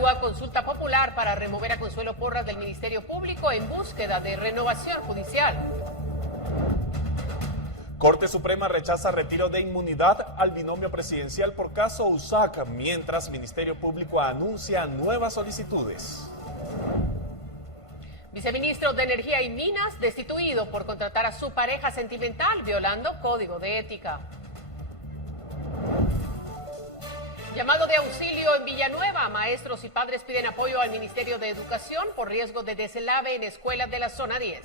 evalúa consulta popular para remover a Consuelo Porras del Ministerio Público en búsqueda de renovación judicial. Corte Suprema rechaza retiro de inmunidad al binomio presidencial por caso USAC, mientras Ministerio Público anuncia nuevas solicitudes. Viceministro de Energía y Minas destituido por contratar a su pareja sentimental violando código de ética. Llamado de auxilio en Villanueva. Maestros y padres piden apoyo al Ministerio de Educación por riesgo de deslave en escuelas de la zona 10.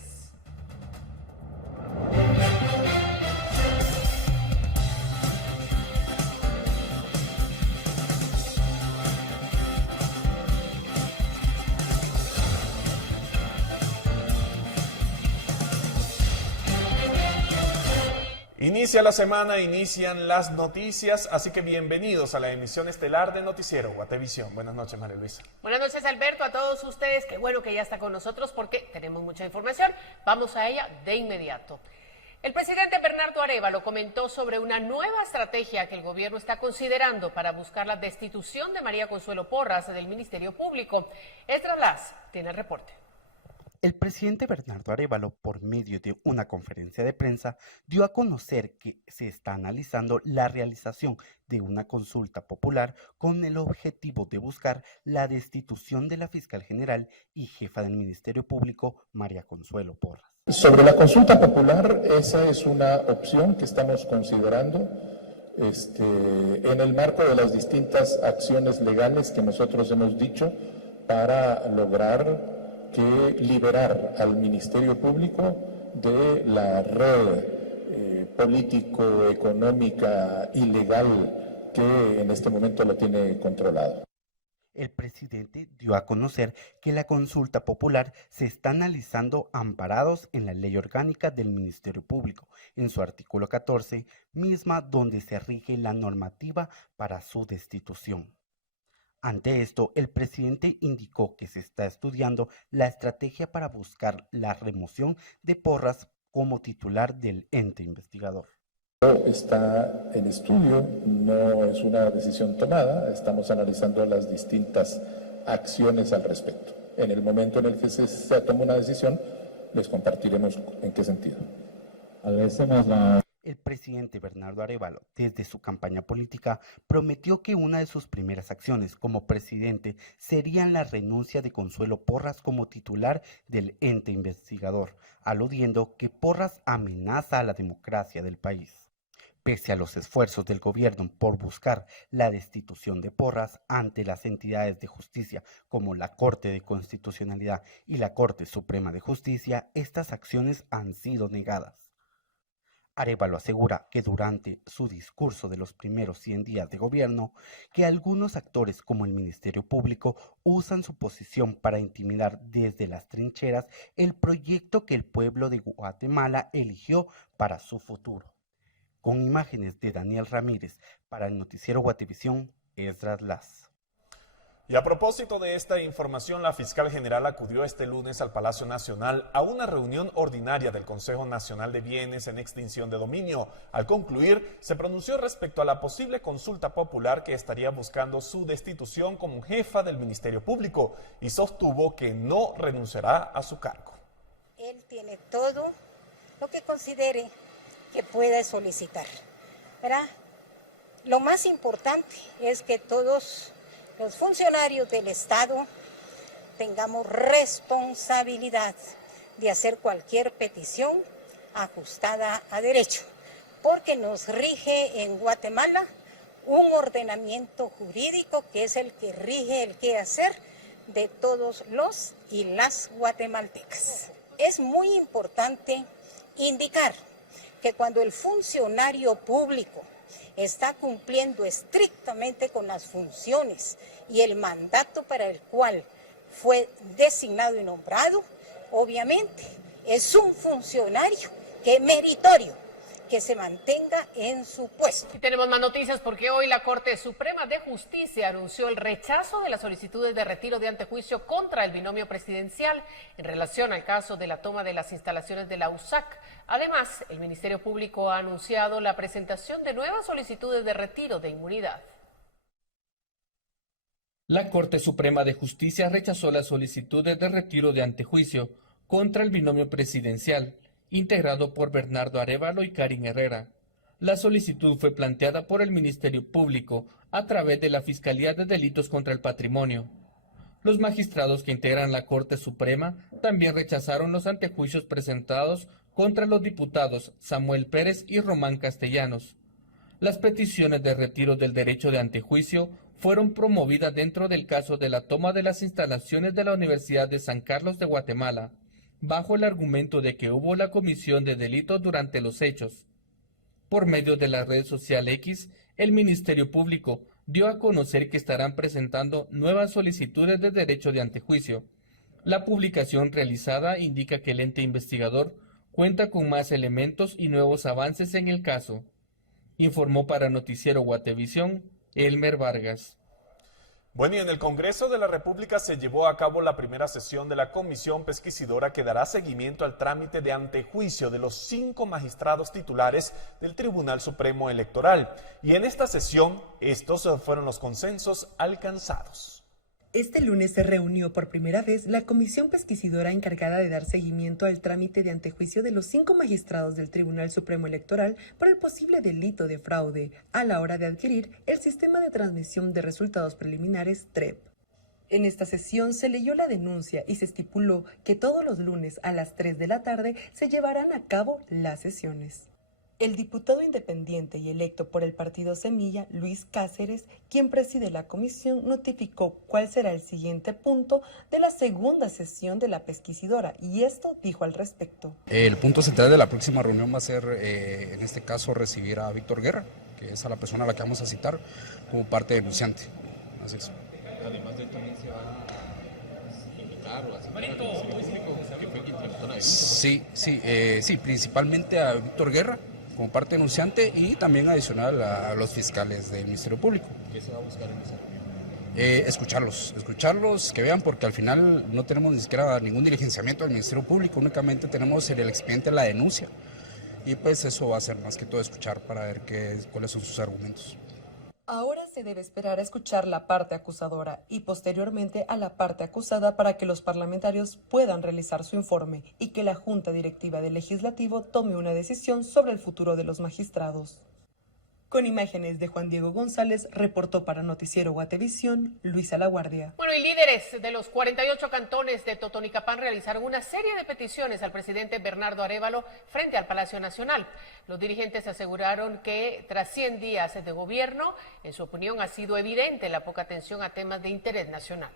Inicia la semana, inician las noticias, así que bienvenidos a la emisión estelar de Noticiero Guatevisión. Buenas noches, María Luisa. Buenas noches, Alberto, a todos ustedes. Qué bueno que ya está con nosotros porque tenemos mucha información. Vamos a ella de inmediato. El presidente Bernardo Arévalo comentó sobre una nueva estrategia que el gobierno está considerando para buscar la destitución de María Consuelo Porras del Ministerio Público. Esdras Las tiene el reporte. El presidente Bernardo Arévalo, por medio de una conferencia de prensa, dio a conocer que se está analizando la realización de una consulta popular con el objetivo de buscar la destitución de la fiscal general y jefa del Ministerio Público, María Consuelo Porras. Sobre la consulta popular, esa es una opción que estamos considerando en el marco de las distintas acciones legales que nosotros hemos dicho para lograr que liberar al Ministerio Público de la red político-económica ilegal que en este momento lo tiene controlado. El presidente dio a conocer que la consulta popular se está analizando amparados en la Ley Orgánica del Ministerio Público, en su artículo 14, misma donde se rige la normativa para su destitución. Ante esto, el presidente indicó que se está estudiando la estrategia para buscar la remoción de Porras como titular del ente investigador. Está en estudio, no es una decisión tomada, estamos analizando las distintas acciones al respecto. En el momento en el que se tome una decisión, les compartiremos en qué sentido. Agradecemos la... El presidente Bernardo Arévalo, desde su campaña política, prometió que una de sus primeras acciones como presidente sería la renuncia de Consuelo Porras como titular del ente investigador, aludiendo que Porras amenaza a la democracia del país. Pese a los esfuerzos del gobierno por buscar la destitución de Porras ante las entidades de justicia como la Corte de Constitucionalidad y la Corte Suprema de Justicia, estas acciones han sido negadas. Arévalo asegura que durante su discurso de los primeros 100 días de gobierno, que algunos actores como el Ministerio Público usan su posición para intimidar desde las trincheras el proyecto que el pueblo de Guatemala eligió para su futuro. Con imágenes de Daniel Ramírez para el Noticiero Guatevisión, Esdras Las. Y a propósito de esta información, la fiscal general acudió este lunes al Palacio Nacional a una reunión ordinaria del Consejo Nacional de Bienes en Extinción de Dominio. Al concluir, se pronunció respecto a la posible consulta popular que estaría buscando su destitución como jefa del Ministerio Público y sostuvo que no renunciará a su cargo. Él tiene todo lo que considere que pueda solicitar, ¿verdad? Lo más importante es que todos los funcionarios del Estado tengamos responsabilidad de hacer cualquier petición ajustada a derecho, porque nos rige en Guatemala un ordenamiento jurídico que es el que rige el quehacer de todos los y las guatemaltecas. Es muy importante indicar que cuando el funcionario público está cumpliendo estrictamente con las funciones y el mandato para el cual fue designado y nombrado, obviamente es un funcionario que es meritorio que se mantenga en su puesto. Y tenemos más noticias porque hoy la Corte Suprema de Justicia anunció el rechazo de las solicitudes de retiro de antejuicio contra el binomio presidencial en relación al caso de la toma de las instalaciones de la USAC. Además, el Ministerio Público ha anunciado la presentación de nuevas solicitudes de retiro de inmunidad. La Corte Suprema de Justicia rechazó las solicitudes de retiro de antejuicio contra el binomio presidencial, integrado por Bernardo Arévalo y Karin Herrera. La solicitud fue planteada por el Ministerio Público a través de la Fiscalía de Delitos contra el Patrimonio. Los magistrados que integran la Corte Suprema también rechazaron los antejuicios presentados contra los diputados Samuel Pérez y Román Castellanos. Las peticiones de retiro del derecho de antejuicio fueron promovidas dentro del caso de la toma de las instalaciones de la Universidad de San Carlos de Guatemala, bajo el argumento de que hubo la comisión de delitos durante los hechos. Por medio de la red social X, el Ministerio Público dio a conocer que estarán presentando nuevas solicitudes de derecho de antejuicio. La publicación realizada indica que el ente investigador cuenta con más elementos y nuevos avances en el caso. Informó para Noticiero Guatevisión, Elmer Vargas. Bueno, y en el Congreso de la República se llevó a cabo la primera sesión de la Comisión Pesquisidora que dará seguimiento al trámite de antejuicio de los 5 magistrados titulares del Tribunal Supremo Electoral. Y en esta sesión, estos fueron los consensos alcanzados. Este lunes se reunió por primera vez la comisión pesquisidora encargada de dar seguimiento al trámite de antejuicio de los 5 magistrados del Tribunal Supremo Electoral por el posible delito de fraude a la hora de adquirir el sistema de transmisión de resultados preliminares TREP. En esta sesión se leyó la denuncia y se estipuló que todos los lunes a las 3 de la tarde se llevarán a cabo las sesiones. El diputado independiente y electo por el partido Semilla, Luis Cáceres, quien preside la comisión, notificó cuál será el siguiente punto de la segunda sesión de la pesquisidora y esto dijo al respecto. El punto central de la próxima reunión va a ser, en este caso, recibir a Víctor Guerra, que es a la persona a la que vamos a citar como parte denunciante. Así es. Además de él también se va a invitar o a citar que fue quien tramitó la denuncia. Sí, principalmente a Víctor Guerra como parte denunciante y también adicional a los fiscales del Ministerio Público. ¿Qué se va a buscar en esa reunión? Escucharlos, que vean, porque al final no tenemos ni siquiera ningún diligenciamiento del Ministerio Público, únicamente tenemos el expediente de la denuncia y pues eso va a ser más que todo escuchar para ver cuáles son sus argumentos. Ahora se debe esperar a escuchar la parte acusadora y posteriormente a la parte acusada para que los parlamentarios puedan realizar su informe y que la Junta Directiva del Legislativo tome una decisión sobre el futuro de los magistrados. Con imágenes de Juan Diego González, reportó para Noticiero Guatevisión, Luisa Laguardia. Bueno, y líderes de los 48 cantones de Totonicapán realizaron una serie de peticiones al presidente Bernardo Arévalo frente al Palacio Nacional. Los dirigentes aseguraron que tras 100 días de gobierno, en su opinión ha sido evidente la poca atención a temas de interés nacional.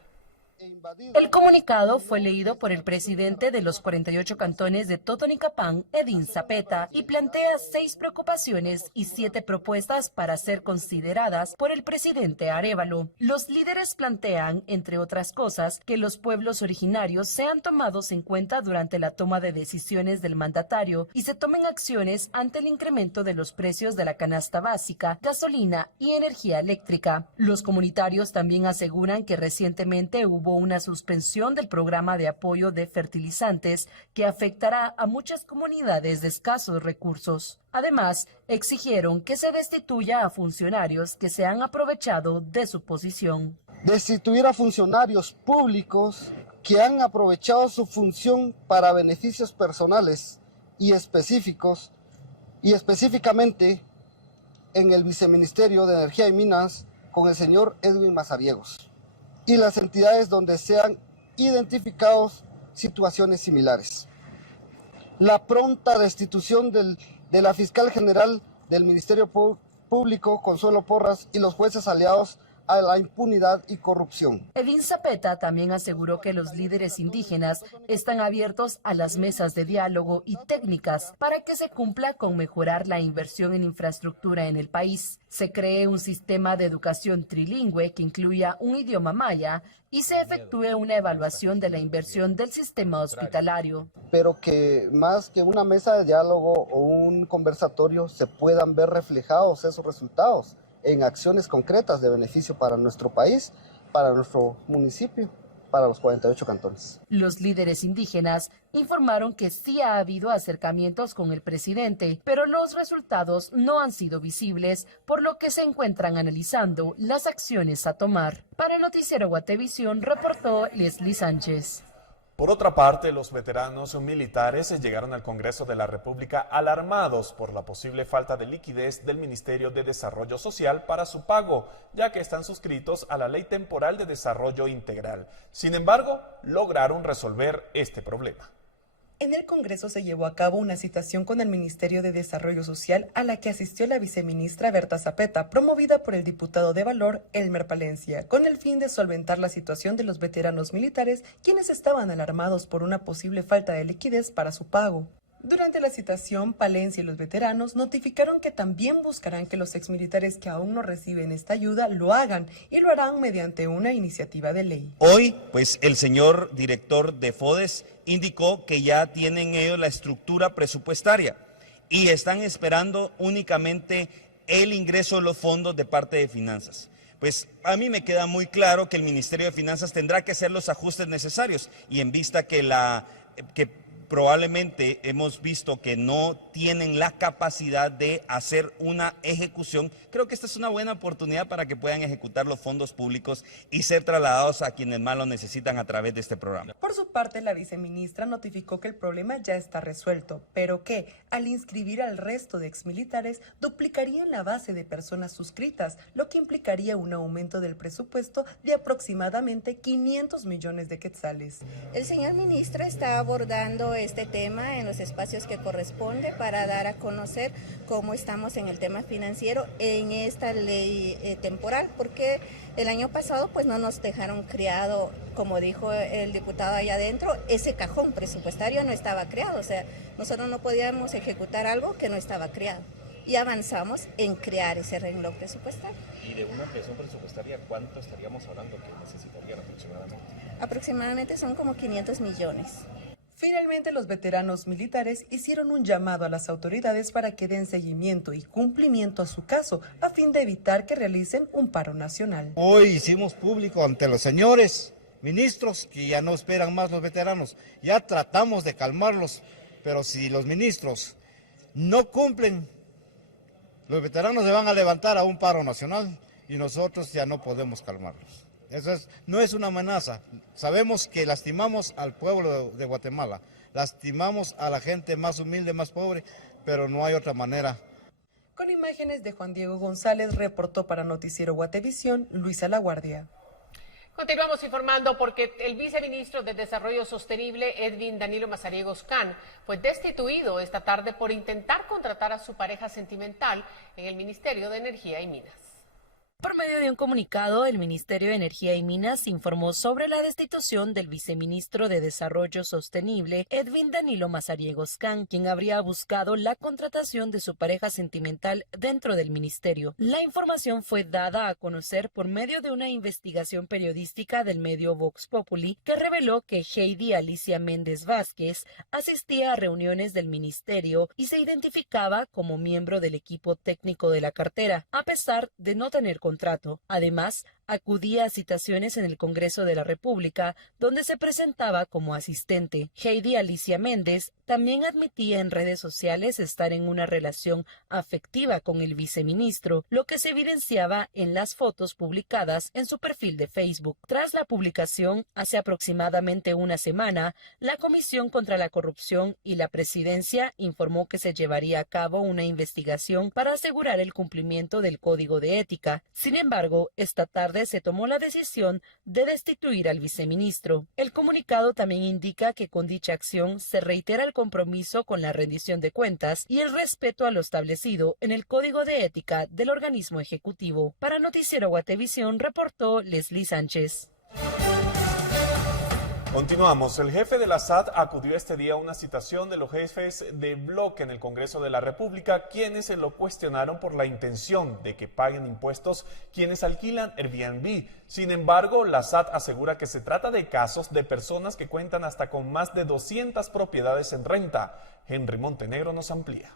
El comunicado fue leído por el presidente de los 48 cantones de Totonicapán, Edín Zapeta, y plantea 6 preocupaciones y 7 propuestas para ser consideradas por el presidente Arévalo. Los líderes plantean, entre otras cosas, que los pueblos originarios sean tomados en cuenta durante la toma de decisiones del mandatario y se tomen acciones ante el incremento de los precios de la canasta básica, gasolina y energía eléctrica. Los comunitarios también aseguran que recientemente hubo una suspensión del programa de apoyo de fertilizantes que afectará a muchas comunidades de escasos recursos. Además, exigieron que se destituya a funcionarios que se han aprovechado de su posición. Destituir a funcionarios públicos que han aprovechado su función para beneficios personales y específicos, y específicamente en el Viceministerio de Energía y Minas con el señor Edwin Mazariegos, y las entidades donde se han identificado situaciones similares. La pronta destitución de la fiscal general del Ministerio Público, Consuelo Porras, y los jueces aliados a la impunidad y corrupción. Edín Zapeta también aseguró que los líderes indígenas están abiertos a las mesas de diálogo y técnicas para que se cumpla con mejorar la inversión en infraestructura en el país. Se cree un sistema de educación trilingüe que incluya un idioma maya y se efectúe una evaluación de la inversión del sistema hospitalario. Pero que más que una mesa de diálogo o un conversatorio se puedan ver reflejados esos resultados en acciones concretas de beneficio para nuestro país, para nuestro municipio para los 48 cantones. Los líderes indígenas informaron que sí ha habido acercamientos con el presidente, pero los resultados no han sido visibles, por lo que se encuentran analizando las acciones a tomar. Para el noticiero Guatevisión reportó Leslie Sánchez. Por otra parte, los veteranos militares llegaron al Congreso de la República alarmados por la posible falta de liquidez del Ministerio de Desarrollo Social para su pago, ya que están suscritos a la Ley Temporal de Desarrollo Integral. Sin embargo, lograron resolver este problema. En el Congreso se llevó a cabo una citación con el Ministerio de Desarrollo Social a la que asistió la viceministra Berta Zapeta, promovida por el diputado de Valor, Elmer Palencia, con el fin de solventar la situación de los veteranos militares, quienes estaban alarmados por una posible falta de liquidez para su pago. Durante la citación, Palencia y los veteranos notificaron que también buscarán que los exmilitares que aún no reciben esta ayuda lo hagan y lo harán mediante una iniciativa de ley. Hoy, pues el señor director de FODES indicó que ya tienen ellos la estructura presupuestaria y están esperando únicamente el ingreso de los fondos de parte de Finanzas. Pues a mí me queda muy claro que el Ministerio de Finanzas tendrá que hacer los ajustes necesarios y en vista que probablemente hemos visto que no tienen la capacidad de hacer una ejecución. Creo que esta es una buena oportunidad para que puedan ejecutar los fondos públicos y ser trasladados a quienes más lo necesitan a través de este programa. Por su parte, la viceministra notificó que el problema ya está resuelto, pero que, al inscribir al resto de exmilitares, duplicarían la base de personas suscritas, lo que implicaría un aumento del presupuesto de aproximadamente 500 millones de quetzales. El señor ministro está abordando este tema en los espacios que corresponde para dar a conocer cómo estamos en el tema financiero en esta ley temporal, porque el año pasado pues no nos dejaron creado, como dijo el diputado allá adentro, ese cajón presupuestario no estaba creado, o sea, nosotros no podíamos ejecutar algo que no estaba creado. Y avanzamos en crear ese renglón presupuestario. ¿Y de una ampliación presupuestaria cuánto estaríamos hablando que necesitarían aproximadamente? Aproximadamente son como 500 millones. Finalmente, los veteranos militares hicieron un llamado a las autoridades para que den seguimiento y cumplimiento a su caso, a fin de evitar que realicen un paro nacional. Hoy hicimos público ante los señores ministros que ya no esperan más los veteranos. Ya tratamos de calmarlos, pero si los ministros no cumplen, los veteranos se van a levantar a un paro nacional y nosotros ya no podemos calmarlos. Eso no es una amenaza. Sabemos que lastimamos al pueblo de Guatemala, lastimamos a la gente más humilde, más pobre, pero no hay otra manera. Con imágenes de Juan Diego González, reportó para Noticiero Guatevisión, Luisa Laguardia. Continuamos informando porque el viceministro de Desarrollo Sostenible, Edwin Danilo Mazariegos Can, fue destituido esta tarde por intentar contratar a su pareja sentimental en el Ministerio de Energía y Minas. Por medio de un comunicado, el Ministerio de Energía y Minas informó sobre la destitución del viceministro de Desarrollo Sostenible, Edwin Danilo Mazariegos Can, quien habría buscado la contratación de su pareja sentimental dentro del ministerio. La información fue dada a conocer por medio de una investigación periodística del medio Vox Populi, que reveló que Heidi Alicia Méndez Vázquez asistía a reuniones del ministerio y se identificaba como miembro del equipo técnico de la cartera, a pesar de no tener contrato. Además, acudía a citaciones en el Congreso de la República, donde se presentaba como asistente. Heidi Alicia Méndez también admitía en redes sociales estar en una relación afectiva con el viceministro, lo que se evidenciaba en las fotos publicadas en su perfil de Facebook. Tras la publicación, hace aproximadamente una semana, la Comisión contra la Corrupción y la Presidencia informó que se llevaría a cabo una investigación para asegurar el cumplimiento del Código de Ética. Sin embargo, esta tarde se tomó la decisión de destituir al viceministro. El comunicado también indica que con dicha acción se reitera el compromiso con la rendición de cuentas y el respeto a lo establecido en el Código de Ética del organismo ejecutivo. Para Noticiero Guatevisión reportó Leslie Sánchez. Continuamos. El jefe de la SAT acudió este día a una citación de los jefes de bloque en el Congreso de la República, quienes se lo cuestionaron por la intención de que paguen impuestos quienes alquilan Airbnb. Sin embargo, la SAT asegura que se trata de casos de personas que cuentan hasta con más de 200 propiedades en renta. Henry Montenegro nos amplía.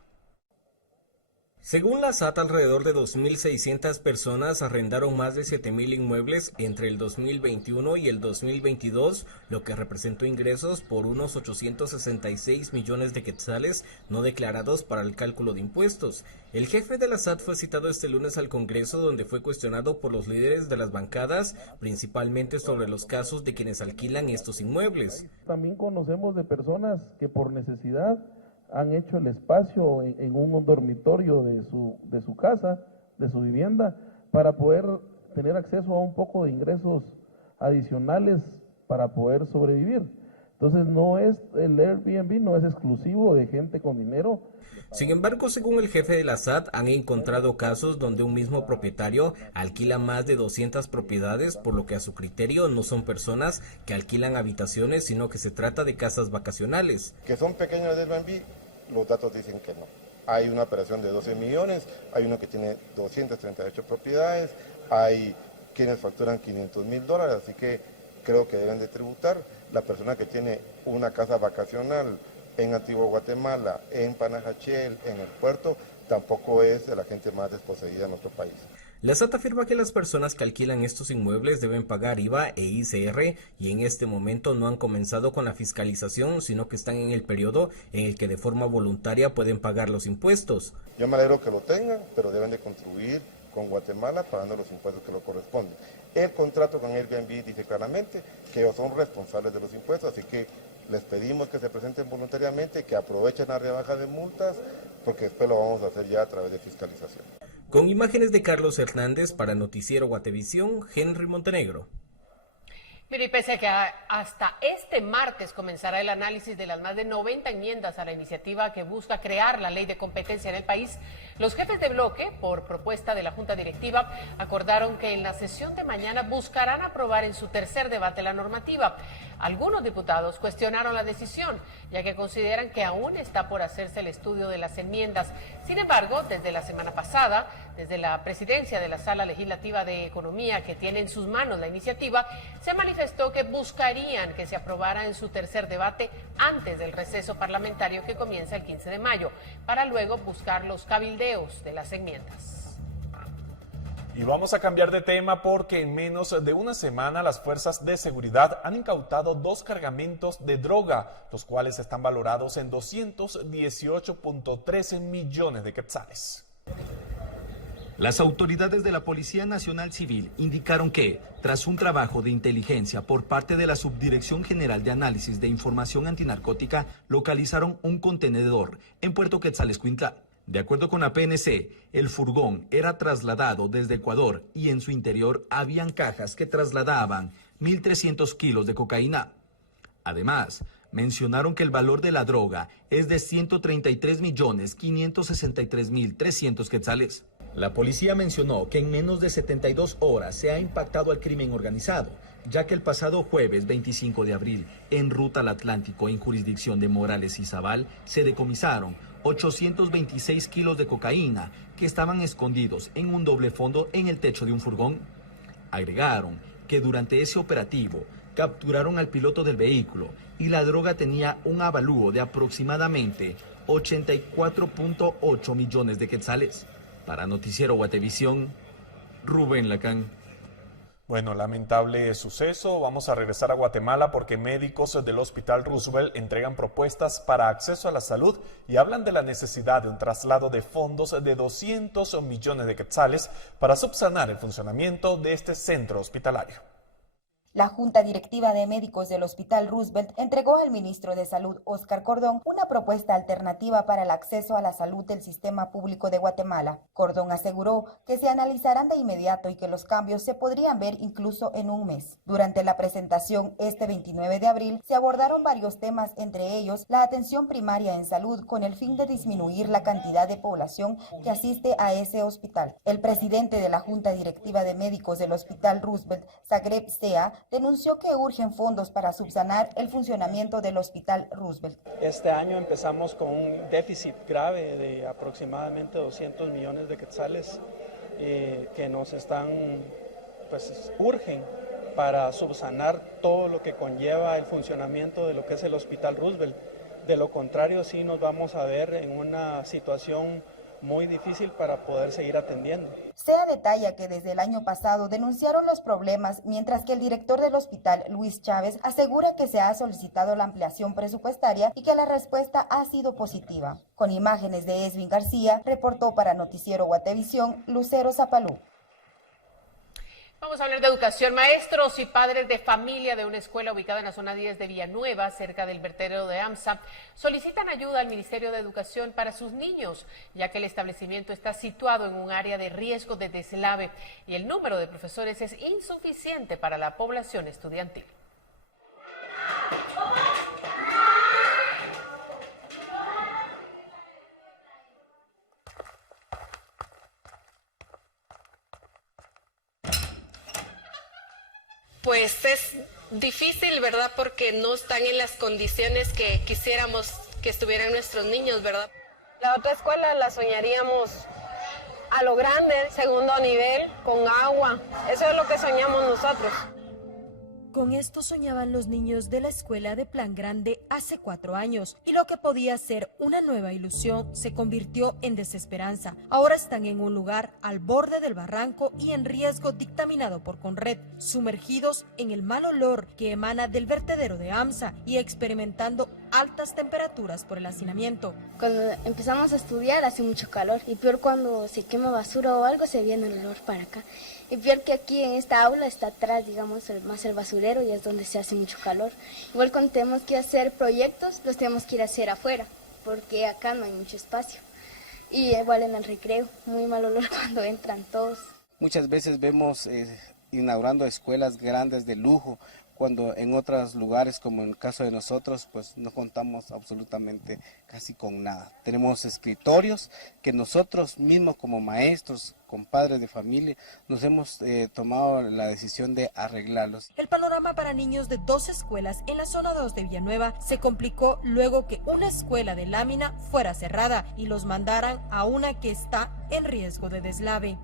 Según la SAT, alrededor de 2.600 personas arrendaron más de 7.000 inmuebles entre el 2021 y el 2022, lo que representó ingresos por unos 866 millones de quetzales no declarados para el cálculo de impuestos. El jefe de la SAT fue citado este lunes al Congreso, donde fue cuestionado por los líderes de las bancadas, principalmente sobre los casos de quienes alquilan estos inmuebles. También conocemos de personas que por necesidad han hecho el espacio en un dormitorio de su casa, de su vivienda, para poder tener acceso a un poco de ingresos adicionales para poder sobrevivir. Entonces el Airbnb no es exclusivo de gente con dinero. Sin embargo, según el jefe de la SAT, han encontrado casos donde un mismo propietario alquila más de 200 propiedades, por lo que a su criterio no son personas que alquilan habitaciones, sino que se trata de casas vacacionales. Que son pequeños de Airbnb, los datos dicen que no. Hay una operación de 12 millones, hay uno que tiene 238 propiedades, hay quienes facturan $500,000, así que creo que deben de tributar. La persona que tiene una casa vacacional en Antigua Guatemala, en Panajachel, en el puerto, tampoco es de la gente más desposeída en nuestro país. La SAT afirma que las personas que alquilan estos inmuebles deben pagar IVA e ICR y en este momento no han comenzado con la fiscalización, sino que están en el periodo en el que de forma voluntaria pueden pagar los impuestos. Yo me alegro que lo tengan, pero deben de contribuir con Guatemala pagando los impuestos que lo corresponden. El contrato con Airbnb dice claramente que ellos son responsables de los impuestos, así que les pedimos que se presenten voluntariamente, que aprovechen la rebaja de multas, porque después lo vamos a hacer ya a través de fiscalización. Con imágenes de Carlos Hernández para Noticiero Guatevisión, Henry Montenegro. Mire, y pese a que hasta este martes comenzará el análisis de las más de 90 enmiendas a la iniciativa que busca crear la ley de competencia en el país, los jefes de bloque, por propuesta de la Junta Directiva, acordaron que en la sesión de mañana buscarán aprobar en su tercer debate la normativa. Algunos diputados cuestionaron la decisión, ya que consideran que aún está por hacerse el estudio de las enmiendas. Sin embargo, desde la semana pasada, desde la presidencia de la Sala Legislativa de Economía, que tiene en sus manos la iniciativa, se manifestó que buscarían que se aprobara en su tercer debate antes del receso parlamentario que comienza el 15 de mayo, para luego buscar los cabildeos de las enmiendas. Y vamos a cambiar de tema porque en menos de una semana las fuerzas de seguridad han incautado 2 cargamentos de droga, los cuales están valorados en 218.13 millones de quetzales. Las autoridades de la Policía Nacional Civil indicaron que, tras un trabajo de inteligencia por parte de la Subdirección General de Análisis de Información Antinarcótica, localizaron un contenedor en Puerto Quetzalescuintla. De acuerdo con la PNC, el furgón era trasladado desde Ecuador y en su interior habían cajas que trasladaban 1.300 kilos de cocaína. Además, mencionaron que el valor de la droga es de 133.563.300 quetzales. La policía mencionó que en menos de 72 horas se ha impactado al crimen organizado, ya que el pasado jueves 25 de abril, en ruta al Atlántico, en jurisdicción de Morales y Zabal, se decomisaron 826 kilos de cocaína que estaban escondidos en un doble fondo en el techo de un furgón. Agregaron que durante ese operativo capturaron al piloto del vehículo y la droga tenía un avalúo de aproximadamente 84.8 millones de quetzales. Para Noticiero Guatevisión, Rubén Lacán. Bueno, lamentable suceso. Vamos a regresar a Guatemala porque médicos del Hospital Roosevelt entregan propuestas para acceso a la salud y hablan de la necesidad de un traslado de fondos de 200 millones de quetzales para subsanar el funcionamiento de este centro hospitalario. La Junta Directiva de Médicos del Hospital Roosevelt entregó al ministro de Salud, Óscar Cordón, una propuesta alternativa para el acceso a la salud del sistema público de Guatemala. Cordón aseguró que se analizarán de inmediato y que los cambios se podrían ver incluso en un mes. Durante la presentación este 29 de abril se abordaron varios temas, entre ellos la atención primaria en salud con el fin de disminuir la cantidad de población que asiste a ese hospital. El presidente de la Junta Directiva de Médicos del Hospital Roosevelt, Zagreb Sea, denunció que urgen fondos para subsanar el funcionamiento del Hospital Roosevelt. Este año empezamos con un déficit grave de aproximadamente 200 millones de quetzales que nos urgen para subsanar todo lo que conlleva el funcionamiento de lo que es el Hospital Roosevelt. De lo contrario, sí nos vamos a ver en una situación muy difícil para poder seguir atendiendo. SEA detalla que desde el año pasado denunciaron los problemas, mientras que el director del hospital, Luis Chávez, asegura que se ha solicitado la ampliación presupuestaria y que la respuesta ha sido positiva. Con imágenes de Esvin García, reportó para Noticiero Guatevisión, Lucero Zapalú. Vamos a hablar de educación. Maestros y padres de familia de una escuela ubicada en la zona 10 de Villanueva, cerca del vertedero de AMSA, solicitan ayuda al Ministerio de Educación para sus niños, ya que el establecimiento está situado en un área de riesgo de deslave y el número de profesores es insuficiente para la población estudiantil. Pues es difícil, ¿verdad? Porque no están en las condiciones que quisiéramos que estuvieran nuestros niños, ¿verdad? La otra escuela la soñaríamos a lo grande, segundo nivel, con agua. Eso es lo que soñamos nosotros. Con esto soñaban los niños de la escuela de Plan Grande hace 4 años, y lo que podía ser una nueva ilusión se convirtió en desesperanza. Ahora están en un lugar al borde del barranco y en riesgo dictaminado por Conred, sumergidos en el mal olor que emana del vertedero de AMSA y experimentando altas temperaturas por el hacinamiento. Cuando empezamos a estudiar hace mucho calor, y peor cuando se quema basura o algo se viene el olor para acá. Y peor que aquí en esta aula está atrás, digamos, más el basurero, y es donde se hace mucho calor. Igual cuando tenemos que hacer proyectos, los tenemos que ir a hacer afuera, porque acá no hay mucho espacio. Y igual en el recreo, muy mal olor cuando entran todos. Muchas veces vemos inaugurando escuelas grandes de lujo, cuando en otros lugares, como en el caso de nosotros, pues no contamos absolutamente casi con nada. Tenemos escritorios que nosotros mismos como maestros, con padres de familia, nos hemos tomado la decisión de arreglarlos. El panorama para niños de 2 escuelas en la zona 2 de Villanueva se complicó luego que una escuela de lámina fuera cerrada y los mandaran a una que está en riesgo de deslave.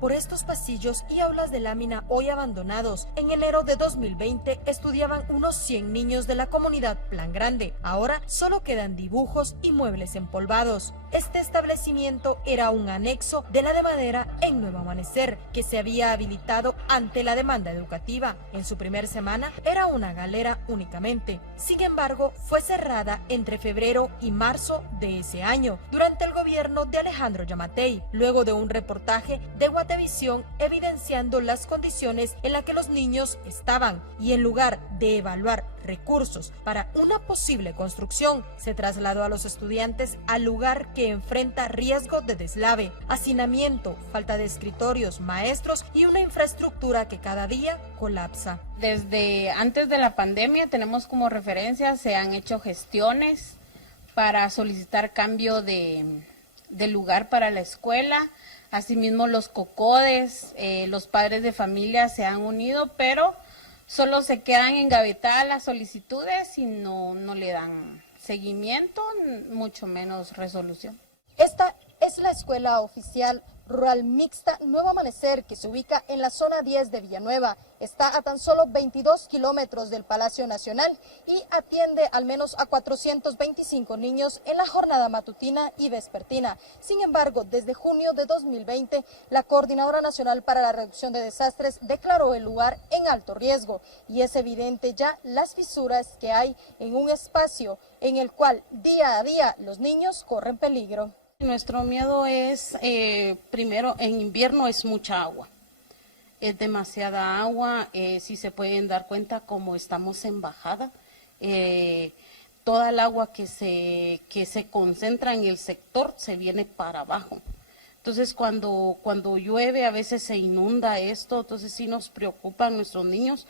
Por estos pasillos y aulas de lámina hoy abandonados, en enero de 2020 estudiaban unos 100 niños de la comunidad Plan Grande. Ahora solo quedan dibujos y muebles empolvados. Este establecimiento era un anexo de la de madera en Nuevo Amanecer, que se había habilitado ante la demanda educativa. En su primer semana era una galera únicamente. Sin embargo, fue cerrada entre febrero y marzo de ese año, durante el gobierno de Alejandro Yamatei, luego de un reportaje de Guatevisión evidenciando las condiciones en las que los niños estaban, y en lugar de evaluar recursos para una posible construcción, se trasladó a los estudiantes al lugar que enfrenta riesgo de deslave, hacinamiento, falta de escritorios, maestros y una infraestructura que cada día colapsa. Desde antes de la pandemia tenemos como referencia, se han hecho gestiones para solicitar cambio de lugar para la escuela. Asimismo los COCODES, los padres de familia se han unido, pero solo se quedan engavetadas las solicitudes y no le dan seguimiento, mucho menos resolución. Esta es la escuela oficial rural mixta Nuevo Amanecer, que se ubica en la zona 10 de Villanueva. Está a tan solo 22 kilómetros del Palacio Nacional y atiende al menos a 425 niños en la jornada matutina y vespertina. Sin embargo, desde junio de 2020, la Coordinadora Nacional para la Reducción de Desastres declaró el lugar en alto riesgo, y es evidente ya las fisuras que hay en un espacio en el cual día a día los niños corren peligro. Nuestro miedo es, primero, en invierno es mucha agua, es demasiada agua, si se pueden dar cuenta como estamos en bajada, toda el agua que se concentra en el sector se viene para abajo. Entonces cuando llueve a veces se inunda esto, entonces sí nos preocupan nuestros niños.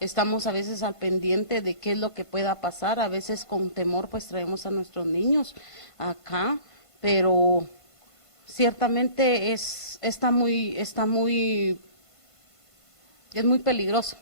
Estamos a veces al pendiente de qué es lo que pueda pasar, a veces con temor pues traemos a nuestros niños acá, pero ciertamente es muy peligroso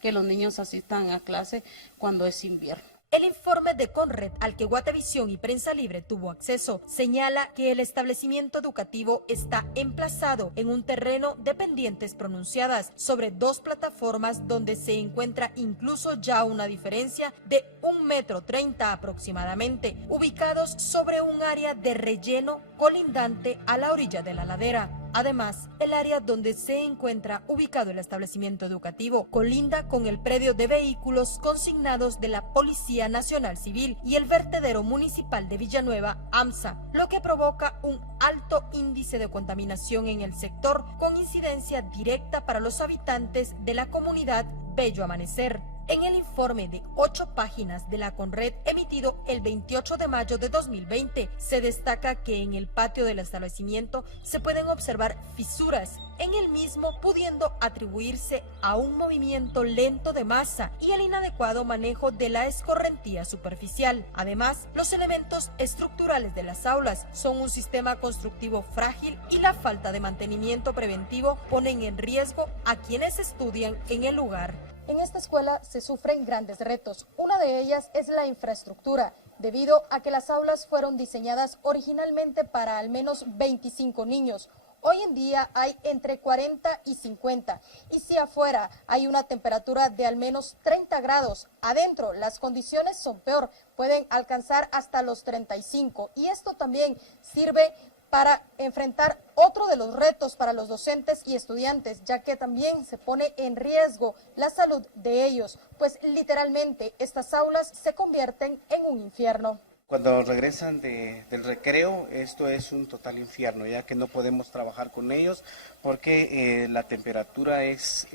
que los niños asistan a clase cuando es invierno. El informe de Conred, al que Guatevisión y Prensa Libre tuvo acceso, señala que el establecimiento educativo está emplazado en un terreno de pendientes pronunciadas sobre 2 plataformas donde se encuentra incluso ya una diferencia de 1,30 m aproximadamente, ubicados sobre un área de relleno colindante a la orilla de la ladera. Además, el área donde se encuentra ubicado el establecimiento educativo colinda con el predio de vehículos consignados de la Policía Nacional Civil y el vertedero municipal de Villanueva, AMSA, lo que provoca un alto índice de contaminación en el sector con incidencia directa para los habitantes de la comunidad Bello Amanecer. En el informe de 8 páginas de la Conred emitido el 28 de mayo de 2020, se destaca que en el patio del establecimiento se pueden observar fisuras en el mismo, pudiendo atribuirse a un movimiento lento de masa y el inadecuado manejo de la escorrentía superficial. Además, los elementos estructurales de las aulas son un sistema constructivo frágil y la falta de mantenimiento preventivo ponen en riesgo a quienes estudian en el lugar. En esta escuela se sufren grandes retos. Una de ellas es la infraestructura, debido a que las aulas fueron diseñadas originalmente para al menos 25 niños. Hoy en día hay entre 40 y 50, y si afuera hay una temperatura de al menos 30 grados, adentro las condiciones son peor, pueden alcanzar hasta los 35, y esto también sirve para enfrentar otro de los retos para los docentes y estudiantes, ya que también se pone en riesgo la salud de ellos, pues literalmente estas aulas se convierten en un infierno. Cuando regresan del recreo, esto es un total infierno, ya que no podemos trabajar con ellos porque la temperatura es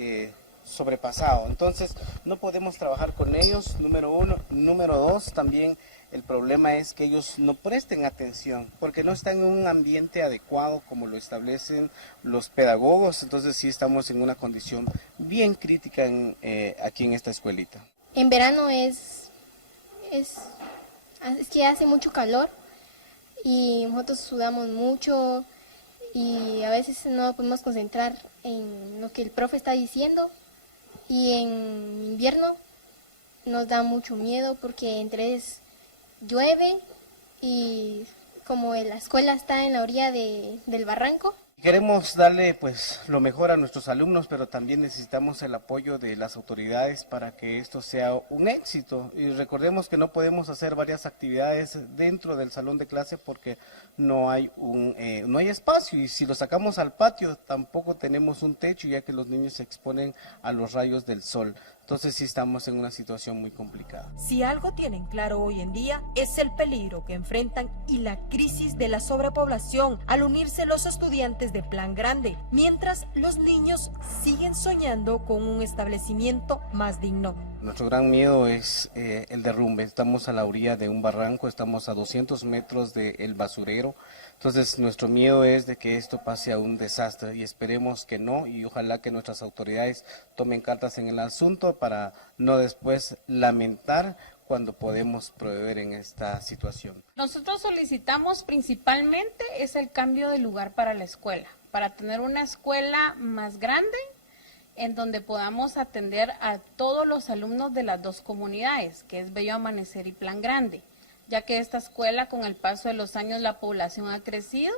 sobrepasado. Entonces, no podemos trabajar con ellos, número 1. Número 2, también el problema es que ellos no presten atención porque no están en un ambiente adecuado como lo establecen los pedagogos. Entonces, sí estamos en una condición bien crítica aquí en esta escuelita. En verano es que hace mucho calor y nosotros sudamos mucho y a veces no podemos concentrar en lo que el profe está diciendo, y en invierno nos da mucho miedo porque llueve y como la escuela está en la orilla del barranco. Queremos darle pues lo mejor a nuestros alumnos, pero también necesitamos el apoyo de las autoridades para que esto sea un éxito. Y recordemos que no podemos hacer varias actividades dentro del salón de clase porque no hay espacio, y si lo sacamos al patio tampoco tenemos un techo, ya que los niños se exponen a los rayos del sol. Entonces sí estamos en una situación muy complicada. Si algo tienen claro hoy en día es el peligro que enfrentan y la crisis de la sobrepoblación al unirse los estudiantes de Plan Grande, mientras los niños siguen soñando con un establecimiento más digno. Nuestro gran miedo es el derrumbe. Estamos a la orilla de un barranco, estamos a 200 metros del basurero. Entonces nuestro miedo es de que esto pase a un desastre, y esperemos que no, y ojalá que nuestras autoridades tomen cartas en el asunto para no después lamentar cuando podemos proveer en esta situación. Nosotros solicitamos principalmente es el cambio de lugar para la escuela, para tener una escuela más grande en donde podamos atender a todos los alumnos de las 2 comunidades, que es Bello Amanecer y Plan Grande, ya que esta escuela con el paso de los años la población ha crecido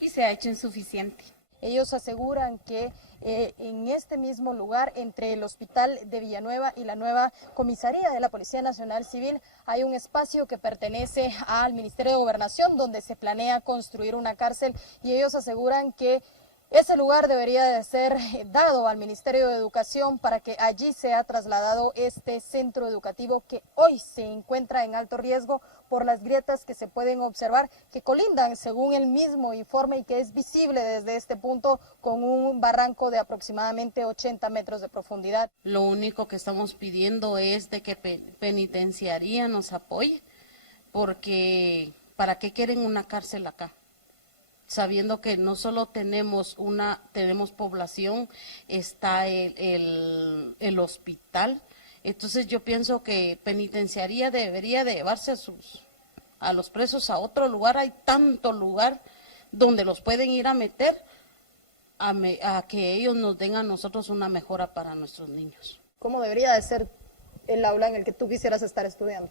y se ha hecho insuficiente. Ellos aseguran que en este mismo lugar, entre el Hospital de Villanueva y la nueva comisaría de la Policía Nacional Civil, hay un espacio que pertenece al Ministerio de Gobernación donde se planea construir una cárcel, y ellos aseguran que ese lugar debería de ser dado al Ministerio de Educación para que allí sea trasladado este centro educativo que hoy se encuentra en alto riesgo por las grietas que se pueden observar, que colindan, según el mismo informe, y que es visible desde este punto, con un barranco de aproximadamente 80 metros de profundidad. Lo único que estamos pidiendo es de que Penitenciaría nos apoye, porque ¿para qué quieren una cárcel acá? Sabiendo que no solo tenemos población, está el hospital. Entonces yo pienso que Penitenciaría debería de llevarse a los presos a otro lugar. Hay tanto lugar donde los pueden ir a meter, a que ellos nos den a nosotros una mejora para nuestros niños. ¿Cómo debería de ser el aula en el que tú quisieras estar estudiando?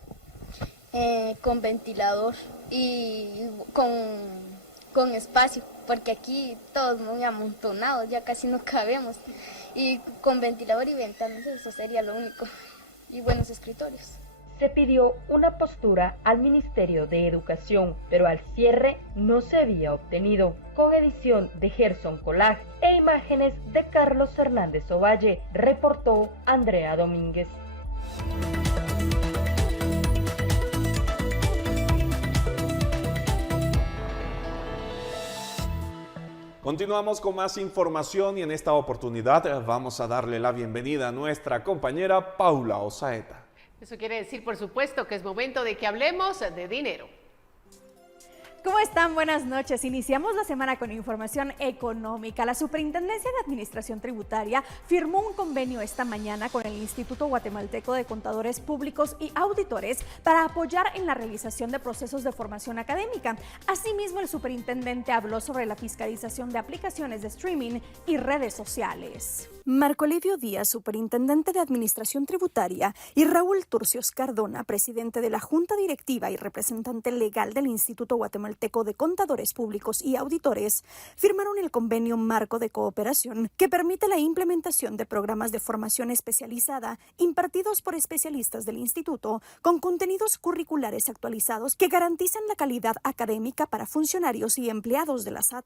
con ventilador y con espacio, porque aquí todos muy amontonados, ya casi no cabemos. Y con ventilador y ventanas, eso sería lo único. Y buenos escritorios. Se pidió una postura al Ministerio de Educación, pero al cierre no se había obtenido. Con edición de Gerson Colaj e imágenes de Carlos Hernández Ovalle, reportó Andrea Domínguez. Continuamos con más información y en esta oportunidad vamos a darle la bienvenida a nuestra compañera Paula Osaeta. Eso quiere decir, por supuesto, que es momento de que hablemos de dinero. ¿Cómo están? Buenas noches. Iniciamos la semana con información económica. La Superintendencia de Administración Tributaria firmó un convenio esta mañana con el Instituto Guatemalteco de Contadores Públicos y Auditores para apoyar en la realización de procesos de formación académica. Asimismo, el superintendente habló sobre la fiscalización de aplicaciones de streaming y redes sociales. Marco Livio Díaz, superintendente de Administración Tributaria, y Raúl Turcios Cardona, presidente de la Junta Directiva y representante legal del Instituto Guatemalteco de Contadores Públicos y Auditores, firmaron el convenio marco de cooperación que permite la implementación de programas de formación especializada impartidos por especialistas del instituto con contenidos curriculares actualizados que garantizan la calidad académica para funcionarios y empleados de la SAT.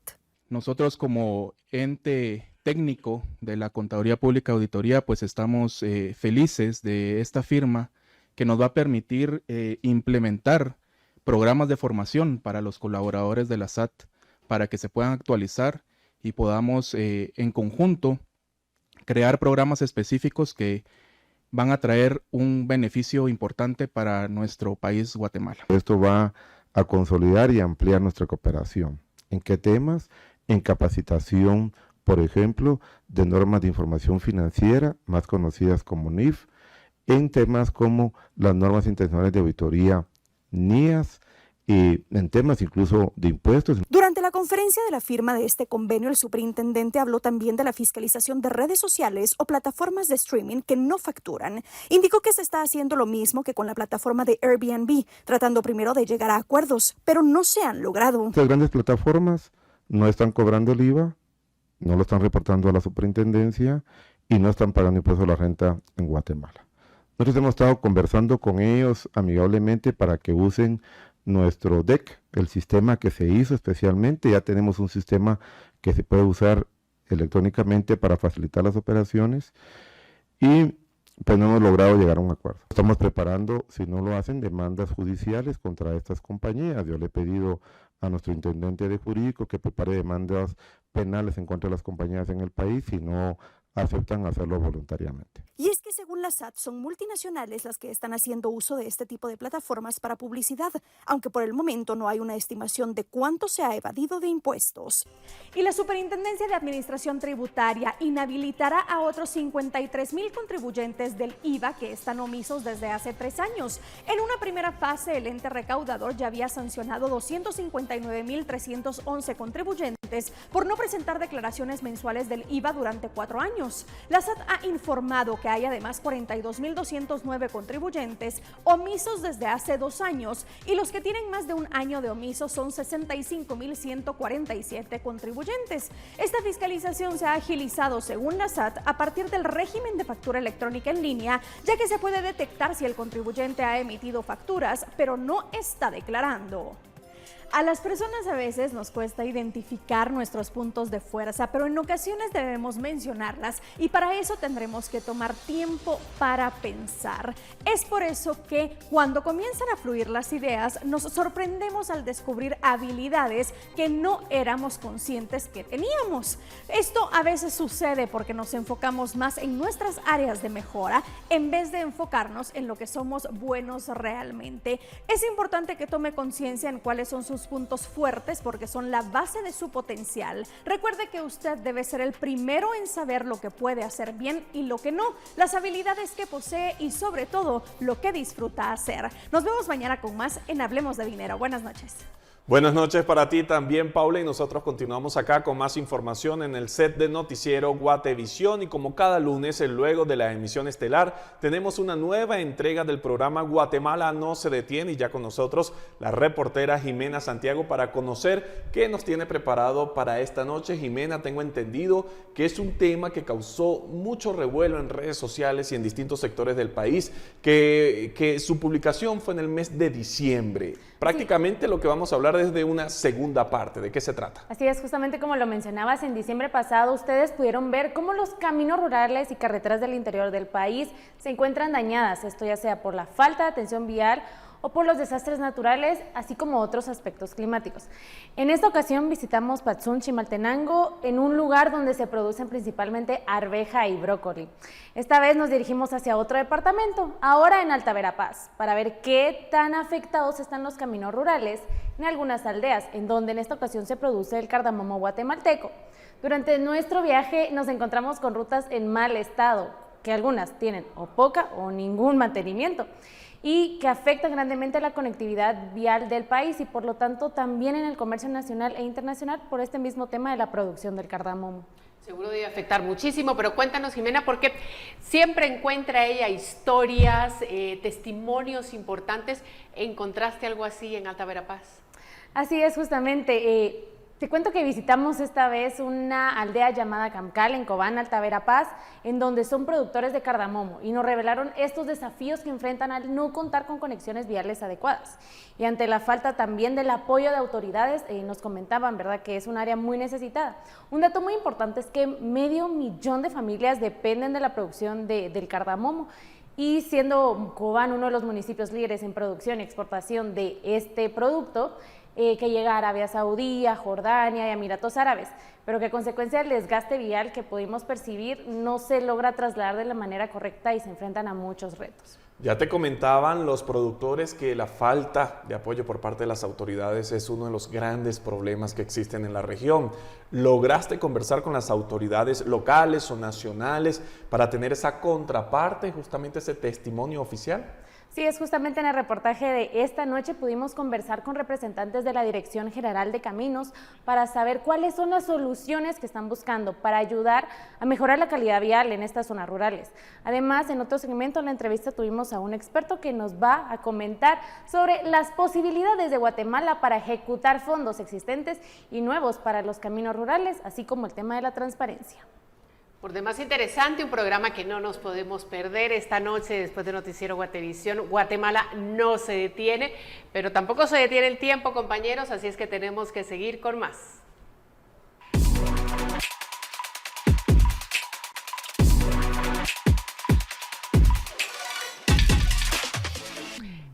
Nosotros como ente técnico de la Contaduría Pública Auditoría, pues estamos felices de esta firma que nos va a permitir implementar programas de formación para los colaboradores de la SAT para que se puedan actualizar y podamos en conjunto crear programas específicos que van a traer un beneficio importante para nuestro país, Guatemala. Esto va a consolidar y ampliar nuestra cooperación. ¿En qué temas? En capacitación, por ejemplo, de normas de información financiera, más conocidas como NIF, en temas como las normas internacionales de auditoría, NIAS, y en temas incluso de impuestos. Durante la conferencia de la firma de este convenio, el superintendente habló también de la fiscalización de redes sociales o plataformas de streaming que no facturan. Indicó que se está haciendo lo mismo que con la plataforma de Airbnb, tratando primero de llegar a acuerdos, pero no se han logrado. Estas grandes plataformas no están cobrando el IVA, no lo están reportando a la superintendencia y no están pagando impuestos a la renta en Guatemala. Nosotros hemos estado conversando con ellos amigablemente para que usen nuestro DEC, el sistema que se hizo especialmente. Ya tenemos un sistema que se puede usar electrónicamente para facilitar las operaciones y pues no hemos logrado llegar a un acuerdo. Estamos preparando, si no lo hacen, demandas judiciales contra estas compañías. Yo le he pedido a nuestro intendente de jurídico que prepare demandas penales en contra de las compañías en el país si no aceptan hacerlo voluntariamente. Y es que según la SAT son multinacionales las que están haciendo uso de este tipo de plataformas para publicidad, aunque por el momento no hay una estimación de cuánto se ha evadido de impuestos. Y la Superintendencia de Administración Tributaria inhabilitará a otros 53,000 contribuyentes del IVA que están omisos desde hace 3 años. En una primera fase, el ente recaudador ya había sancionado 259,311 contribuyentes por no presentar declaraciones mensuales del IVA durante 4 años. La SAT ha informado que hay además 42,209 contribuyentes omisos desde hace 2 años y los que tienen más de un año de omisos son 65,147 contribuyentes. Esta fiscalización se ha agilizado según la SAT a partir del régimen de factura electrónica en línea, ya que se puede detectar si el contribuyente ha emitido facturas pero no está declarando. A las personas a veces nos cuesta identificar nuestros puntos de fuerza, pero en ocasiones debemos mencionarlas y para eso tendremos que tomar tiempo para pensar. Es por eso que cuando comienzan a fluir las ideas, nos sorprendemos al descubrir habilidades que no éramos conscientes que teníamos. Esto a veces sucede porque nos enfocamos más en nuestras áreas de mejora en vez de enfocarnos en lo que somos buenos realmente. Es importante que tome conciencia en cuáles son sus puntos fuertes porque son la base de su potencial. Recuerde que usted debe ser el primero en saber lo que puede hacer bien y lo que no, las habilidades que posee y sobre todo lo que disfruta hacer. Nos vemos mañana con más en Hablemos de Dinero. Buenas noches. Buenas noches para ti también, Paula, y nosotros continuamos acá con más información en el set de noticiero Guatevisión, y como cada lunes, luego de la emisión estelar, tenemos una nueva entrega del programa Guatemala no se detiene, y ya con nosotros la reportera Jimena Santiago para conocer qué nos tiene preparado para esta noche. Jimena, tengo entendido que es un tema que causó mucho revuelo en redes sociales y en distintos sectores del país, que su publicación fue en el mes de diciembre. Prácticamente lo que vamos a hablar es de una segunda parte. ¿De qué se trata? Así es, justamente como lo mencionabas, en diciembre pasado ustedes pudieron ver cómo los caminos rurales y carreteras del interior del país se encuentran dañadas, esto ya sea por la falta de atención vial o por los desastres naturales, así como otros aspectos climáticos. En esta ocasión visitamos Patsun, Chimaltenango, en un lugar donde se producen principalmente arveja y brócoli. Esta vez nos dirigimos hacia otro departamento, ahora en Alta Verapaz, para ver qué tan afectados están los caminos rurales en algunas aldeas, en donde en esta ocasión se produce el cardamomo guatemalteco. Durante nuestro viaje nos encontramos con rutas en mal estado, que algunas tienen o poca o ningún mantenimiento, y que afectan grandemente la conectividad vial del país y por lo tanto también en el comercio nacional e internacional por este mismo tema de la producción del cardamomo. Seguro debe afectar muchísimo, pero cuéntanos, Jimena, porque siempre encuentra ella historias, testimonios importantes. ¿Encontraste algo así en Alta Verapaz? Así es, justamente. Te cuento que visitamos esta vez una aldea llamada Camcal en Cobán, Alta Verapaz, en donde son productores de cardamomo y nos revelaron estos desafíos que enfrentan al no contar con conexiones viales adecuadas. Y ante la falta también del apoyo de autoridades, nos comentaban, ¿verdad?, que es un área muy necesitada. Un dato muy importante es que 500,000 de familias dependen de la producción del cardamomo. Y siendo Cobán uno de los municipios líderes en producción y exportación de este producto, que llega a Arabia Saudí, a Jordania y a Emiratos Árabes, pero que a consecuencia del desgaste vial que pudimos percibir no se logra trasladar de la manera correcta y se enfrentan a muchos retos. Ya te comentaban los productores que la falta de apoyo por parte de las autoridades es uno de los grandes problemas que existen en la región. ¿Lograste conversar con las autoridades locales o nacionales para tener esa contraparte, justamente ese testimonio oficial? Sí, es justamente en el reportaje de esta noche pudimos conversar con representantes de la Dirección General de Caminos para saber cuáles son las soluciones que están buscando para ayudar a mejorar la calidad vial en estas zonas rurales. Además, en otro segmento de la entrevista tuvimos a un experto que nos va a comentar sobre las posibilidades de Guatemala para ejecutar fondos existentes y nuevos para los caminos rurales, así como el tema de la transparencia. Por demás interesante, un programa que no nos podemos perder esta noche después de Noticiero Guatevisión. Guatemala no se detiene, pero tampoco se detiene el tiempo, compañeros, así es que tenemos que seguir con más.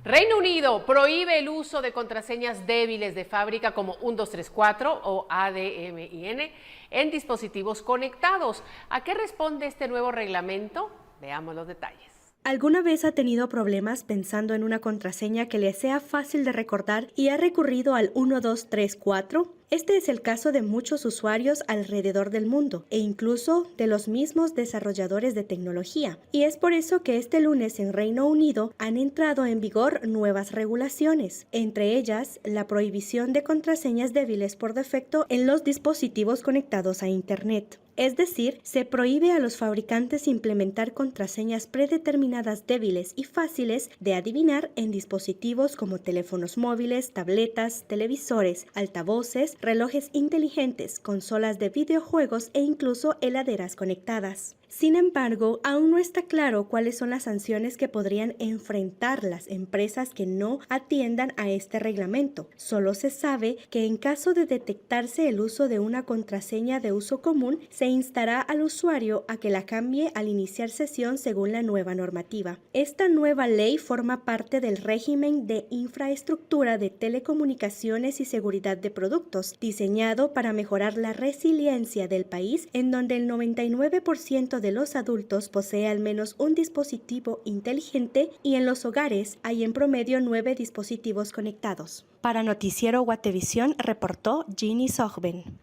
Reino Unido prohíbe el uso de contraseñas débiles de fábrica como 1234 o ADMIN en dispositivos conectados. ¿A qué responde este nuevo reglamento? Veamos los detalles. ¿Alguna vez ha tenido problemas pensando en una contraseña que le sea fácil de recordar y ha recurrido al 1234? Este es el caso de muchos usuarios alrededor del mundo e incluso de los mismos desarrolladores de tecnología. Y es por eso que este lunes en Reino Unido han entrado en vigor nuevas regulaciones, entre ellas la prohibición de contraseñas débiles por defecto en los dispositivos conectados a Internet. Es decir, se prohíbe a los fabricantes implementar contraseñas predeterminadas débiles y fáciles de adivinar en dispositivos como teléfonos móviles, tabletas, televisores, altavoces, relojes inteligentes, consolas de videojuegos e incluso heladeras conectadas. Sin embargo, aún no está claro cuáles son las sanciones que podrían enfrentar las empresas que no atiendan a este reglamento. Solo se sabe que en caso de detectarse el uso de una contraseña de uso común, se instará al usuario a que la cambie al iniciar sesión según la nueva normativa. Esta nueva ley forma parte del régimen de infraestructura de telecomunicaciones y seguridad de productos, diseñado para mejorar la resiliencia del país, en donde el 99% de los adultos posee al menos un dispositivo inteligente y en los hogares hay en promedio 9 dispositivos conectados. Para Noticiero Guatevisión reportó Ginny Sogben.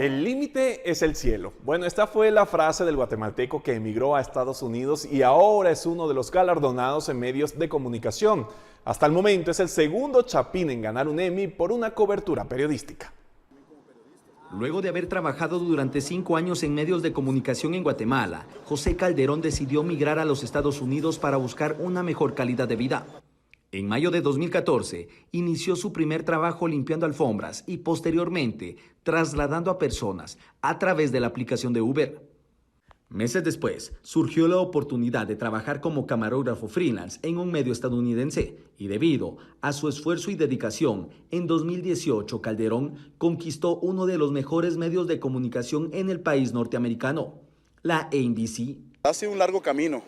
El límite es el cielo. Bueno, esta fue la frase del guatemalteco que emigró a Estados Unidos y ahora es uno de los galardonados en medios de comunicación. Hasta el momento es el segundo chapín en ganar un Emmy por una cobertura periodística. Luego de haber trabajado durante 5 años en medios de comunicación en Guatemala, José Calderón decidió migrar a los Estados Unidos para buscar una mejor calidad de vida. En mayo de 2014, inició su primer trabajo limpiando alfombras y posteriormente trasladando a personas a través de la aplicación de Uber. Meses después, surgió la oportunidad de trabajar como camarógrafo freelance en un medio estadounidense y debido a su esfuerzo y dedicación, en 2018 Calderón conquistó uno de los mejores medios de comunicación en el país norteamericano, la ABC. Ha sido un largo camino,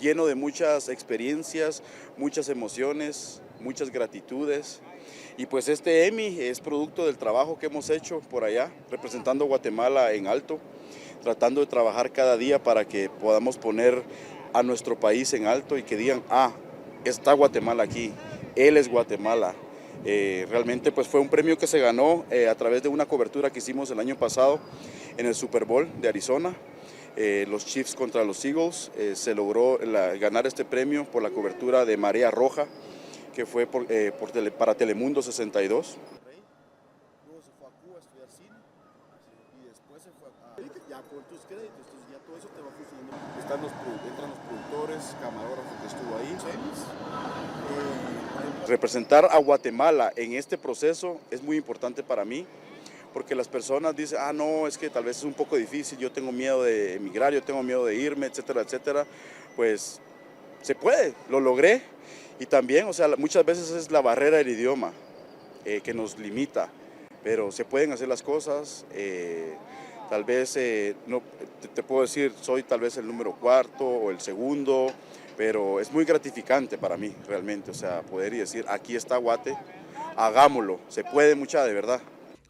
lleno de muchas experiencias, muchas emociones, muchas gratitudes. Y pues este Emmy es producto del trabajo que hemos hecho por allá, representando a Guatemala en alto, tratando de trabajar cada día para que podamos poner a nuestro país en alto y que digan, está Guatemala aquí, él es Guatemala. Realmente pues fue un premio que se ganó a través de una cobertura que hicimos el año pasado en el Super Bowl de Arizona. Los Chiefs contra los Eagles, se logró ganar este premio por la cobertura de Marea Roja, que fue para Telemundo 62. Entran los productores, camarógrafos que estuvo ahí. Representar a Guatemala en este proceso es muy importante para mí, porque las personas dicen, no, es que tal vez es un poco difícil, yo tengo miedo de emigrar, yo tengo miedo de irme, etcétera, etcétera. Pues se puede, lo logré. Y también, muchas veces es la barrera del idioma que nos limita, pero se pueden hacer las cosas. Tal vez, no te puedo decir, soy tal vez el número 4 o el segundo, pero es muy gratificante para mí realmente, poder decir, aquí está Guate, hagámoslo, se puede, mucha, de verdad.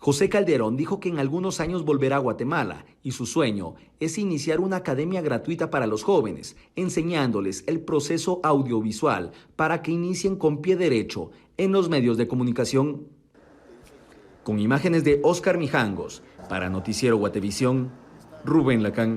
José Calderón dijo que en algunos años volverá a Guatemala y su sueño es iniciar una academia gratuita para los jóvenes, enseñándoles el proceso audiovisual para que inicien con pie derecho en los medios de comunicación. Con imágenes de Óscar Mijangos, para Noticiero Guatevisión, Rubén Lacán.